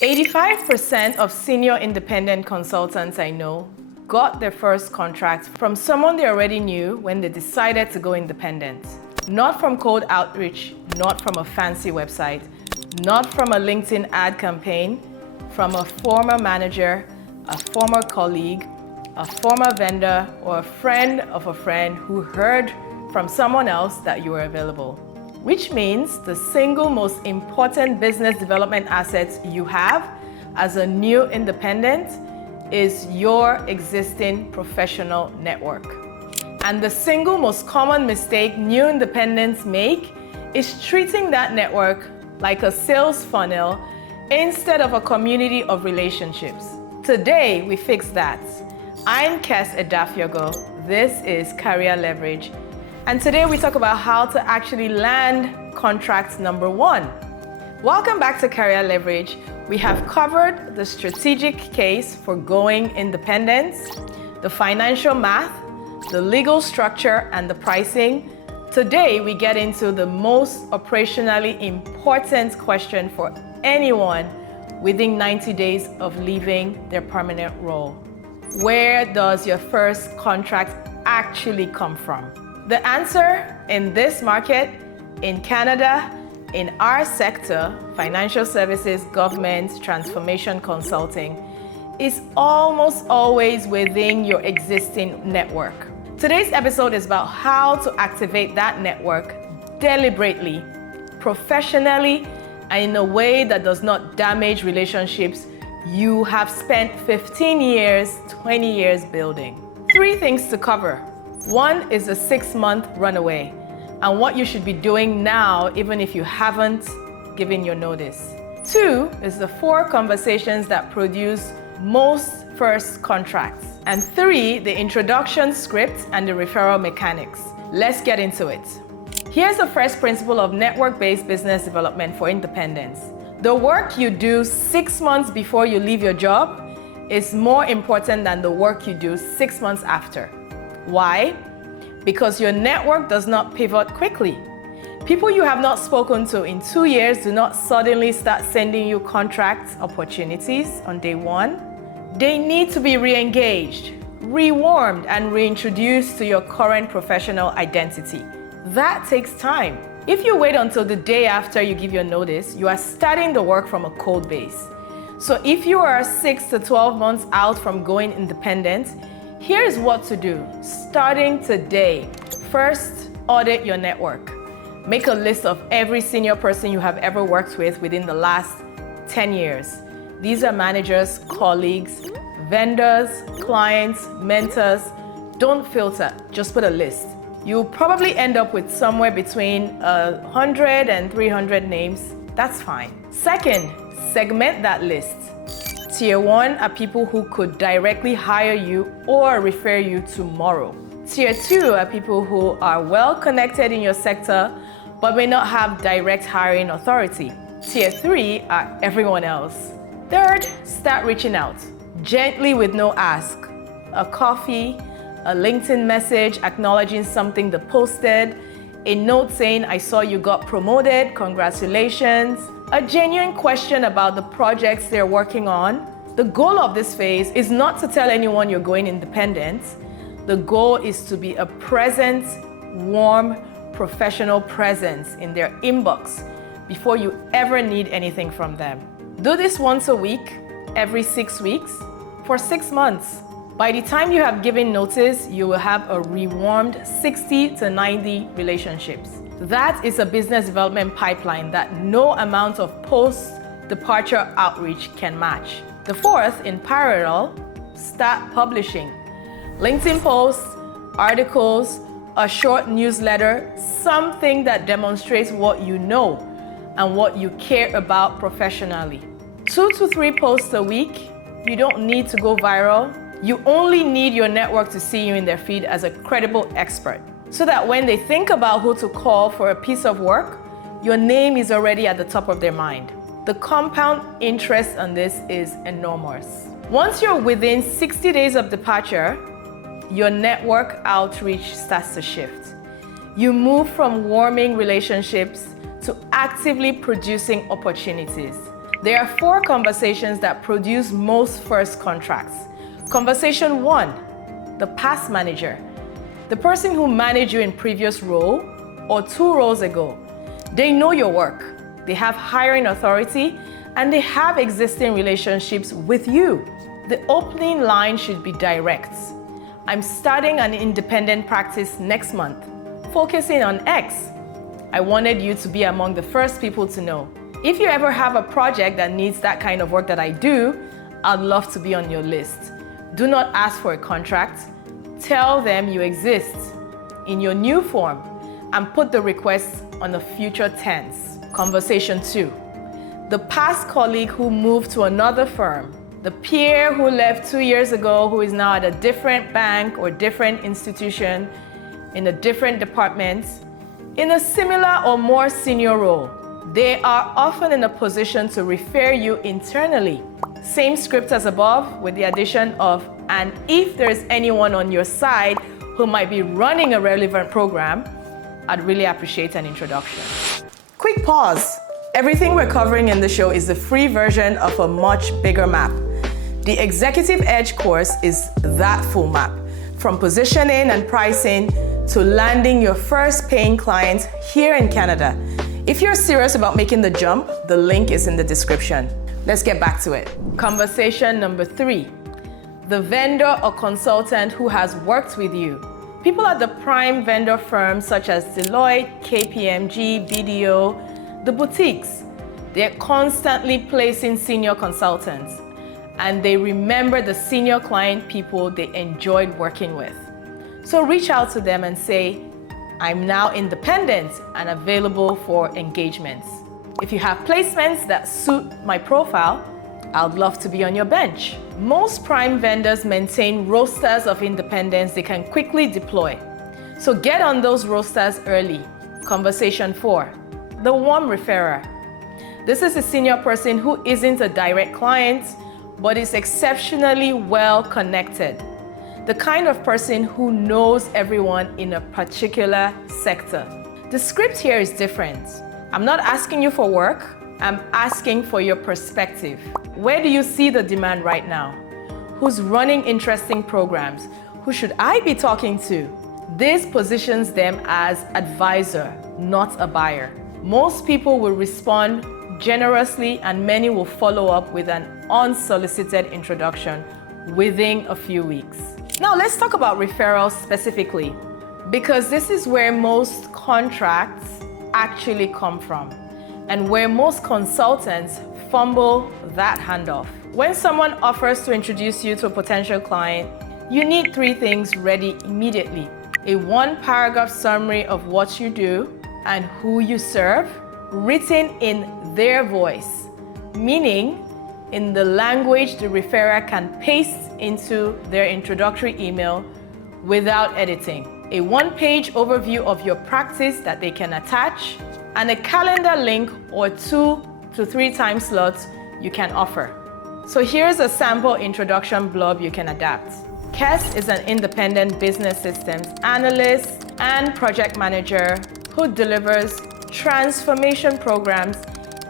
85% of senior independent consultants I know got their first contract from someone they already knew when they decided to go independent. Not from cold outreach, not from a fancy website, not from a LinkedIn ad campaign, from a former manager, a former colleague, a former vendor, or a friend of a friend who heard from someone else that you were available. Which means the single most important business development assets you have as a new independent is your existing professional network. And the single most common mistake new independents make is treating that network like a sales funnel instead of a community of relationships. Today, we fix that. I'm Kes Edafiogo. This is Career Leverage. And today we talk about how to actually land contract number one. Welcome back to Career Leverage. We have covered the strategic case for going independent, the financial math, the legal structure, and the pricing. Today, we get into the most operationally important question for anyone within 90 days of leaving their permanent role. Where does your first contract actually come from? The answer in this market, in Canada, in our sector, financial services, government, transformation consulting, is almost always within your existing network. Today's episode is about how to activate that network deliberately, professionally, and in a way that does not damage relationships you have spent 15 years, 20 years building. 3 things to cover. 1 is a 6-month runaway and what you should be doing now even if you haven't given your notice. 2 is the 4 conversations that produce most first contracts. And 3, the introduction script and the referral mechanics. Let's get into it. Here's the first principle of network-based business development for independents. The work you do 6 months before you leave your job is more important than the work you do 6 months after. Why? Because your network does not pivot quickly. People you have not spoken to in 2 years do not suddenly start sending you contract opportunities on day 1. They need to be re-engaged, rewarmed, and reintroduced to your current professional identity. That takes time. If you wait until the day after you give your notice, you are starting the work from a cold base. So if you are 6 to 12 months out from going independent, here's what to do. Starting today, first, audit your network. Make a list of every senior person you have ever worked with within the last 10 years. These are managers, colleagues, vendors, clients, mentors. Don't filter, just put a list. You'll probably end up with somewhere between 100 and 300 names. That's fine. Second, segment that list. Tier 1 are people who could directly hire you or refer you tomorrow. Tier 2 are people who are well connected in your sector but may not have direct hiring authority. Tier 3 are everyone else. Third, start reaching out, gently with no ask. A coffee, a LinkedIn message acknowledging something they posted, a note saying, I saw you got promoted, congratulations. A genuine question about the projects they're working on. The goal of this phase is not to tell anyone you're going independent. The goal is to be a present, warm, professional presence in their inbox before you ever need anything from them. Do this once a week, every 6 weeks, for 6 months. By the time you have given notice, you will have a rewarmed 60 to 90 relationships. That is a business development pipeline that no amount of post-departure outreach can match. The fourth, in parallel, start publishing. LinkedIn posts, articles, a short newsletter, something that demonstrates what you know and what you care about professionally. 2 to 3 posts a week. You don't need to go viral. You only need your network to see you in their feed as a credible expert, so that when they think about who to call for a piece of work, your name is already at the top of their mind. The compound interest on this is enormous. Once you're within 60 days of departure, your network outreach starts to shift. You move from warming relationships to actively producing opportunities. There are 4 conversations that produce most first contracts. Conversation 1, the past manager. The person who managed you in previous role or 2 roles ago. They know your work, they have hiring authority, and they have existing relationships with you. The opening line should be direct. I'm starting an independent practice next month, focusing on X. I wanted you to be among the first people to know. If you ever have a project that needs that kind of work that I do, I'd love to be on your list. Do not ask for a contract. Tell them you exist in your new form and put the request on a future tense. Conversation 2. The past colleague who moved to another firm. The peer who left 2 years ago who is now at a different bank or different institution, in a different department, in a similar or more senior role. They are often in a position to refer you internally. Same script as above with the addition of, and if there's anyone on your side who might be running a relevant program, I'd really appreciate an introduction. Quick pause. Everything we're covering in the show is the free version of a much bigger map. The Executive Edge course is that full map, from positioning and pricing to landing your first paying client here in Canada. If you're serious about making the jump, the link is in the description. Let's get back to it. Conversation number 3, the vendor or consultant who has worked with you. People at the prime vendor firms such as Deloitte, KPMG, BDO, the boutiques, they're constantly placing senior consultants, and they remember the senior client people they enjoyed working with. So reach out to them and say, I'm now independent and available for engagements. If you have placements that suit my profile, I'd love to be on your bench. Most prime vendors maintain rosters of independents they can quickly deploy. So get on those rosters early. Conversation 4, the warm referrer. This is a senior person who isn't a direct client, but is exceptionally well connected. The kind of person who knows everyone in a particular sector. The script here is different. I'm not asking you for work, I'm asking for your perspective. Where do you see the demand right now? Who's running interesting programs? Who should I be talking to? This positions them as advisor, not a buyer. Most people will respond generously and many will follow up with an unsolicited introduction within a few weeks. Now let's talk about referrals specifically, because this is where most contracts actually come from and where most consultants fumble that handoff. When someone offers to introduce you to a potential client, you need 3 things ready immediately. A 1-paragraph summary of what you do and who you serve, written in their voice, meaning in the language the referrer can paste into their introductory email without editing. A 1-page overview of your practice that they can attach, and a calendar link or 2 to 3 time slots you can offer. So here's a sample introduction blurb you can adapt. Kes is an independent business systems analyst and project manager who delivers transformation programs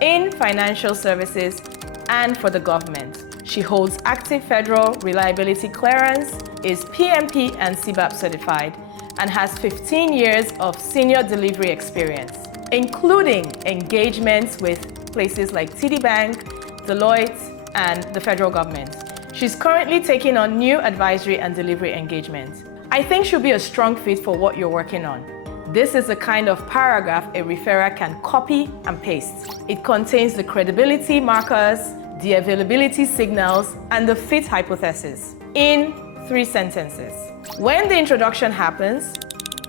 in financial services and for the government. She holds active federal reliability clearance, is PMP and CBAP certified, and has 15 years of senior delivery experience, including engagements with places like TD Bank, Deloitte, and the federal government. She's currently taking on new advisory and delivery engagements. I think she'll be a strong fit for what you're working on. This is the kind of paragraph a referrer can copy and paste. It contains the credibility markers, the availability signals, and the fit hypothesis in 3 sentences. When the introduction happens,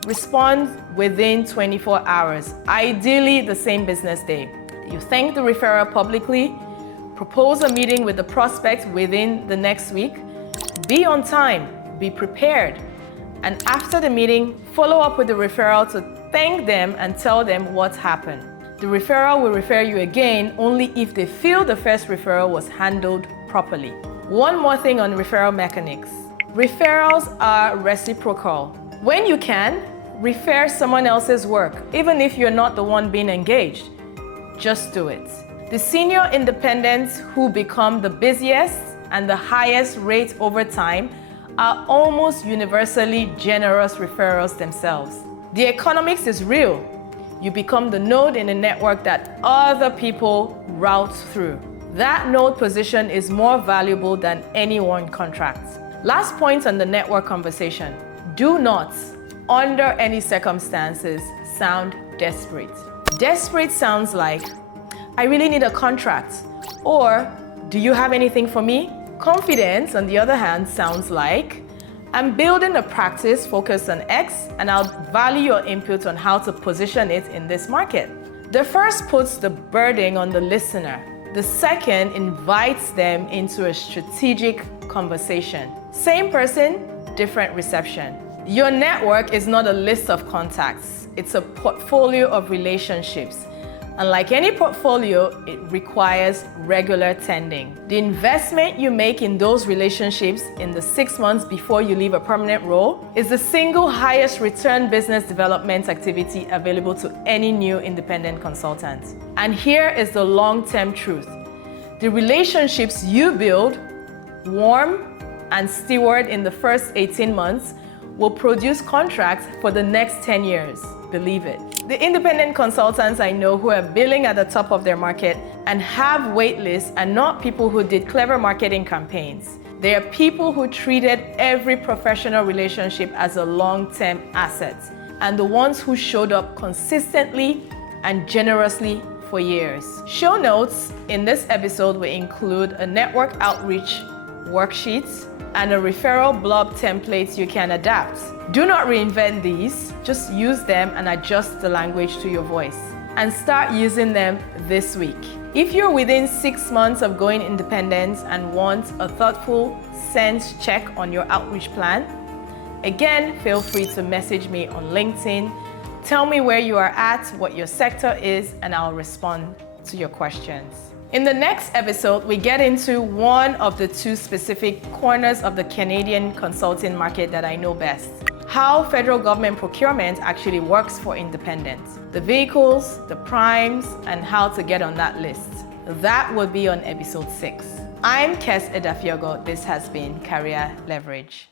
respond within 24 hours, ideally the same business day. You thank the referrer publicly, propose a meeting with the prospect within the next week, be on time, be prepared, and after the meeting, follow up with the referral to thank them and tell them what happened. The referral will refer you again only if they feel the first referral was handled properly. One more thing on referral mechanics. Referrals are reciprocal. When you can, refer someone else's work, even if you're not the one being engaged. Just do it. The senior independents who become the busiest and the highest rate over time are almost universally generous referrals themselves. The economics is real. You become the node in a network that other people route through. That node position is more valuable than any one contract. Last point on the network conversation. Do not, under any circumstances, sound desperate. Desperate sounds like, I really need a contract, or do you have anything for me? Confidence, on the other hand, sounds like, I'm building a practice focused on X and I'll value your input on how to position it in this market. The first puts the burden on the listener. The second invites them into a strategic conversation. Same person, different reception. Your network is not a list of contacts. It's a portfolio of relationships. And like any portfolio, it requires regular tending. The investment you make in those relationships in the 6 months before you leave a permanent role is the single highest return business development activity available to any new independent consultant. And here is the long-term truth. The relationships you build, warm, and steward in the first 18 months will produce contracts for the next 10 years. Believe it. The independent consultants I know who are billing at the top of their market and have wait lists are not people who did clever marketing campaigns. They are people who treated every professional relationship as a long-term asset, and the ones who showed up consistently and generously for years. Show notes in this episode will include a network outreach worksheet and a referral blurb template you can adapt. Do not reinvent these, just use them and adjust the language to your voice. And start using them this week. If you're within 6 months of going independent and want a thoughtful sense check on your outreach plan, again, feel free to message me on LinkedIn. Tell me where you are at, what your sector is, and I'll respond to your questions. In the next episode, we get into one of the 2 specific corners of the Canadian consulting market that I know best. How federal government procurement actually works for independents. The vehicles, the primes, and how to get on that list. That will be on episode 6. I'm Kes Edafiogo. This has been Career Leverage.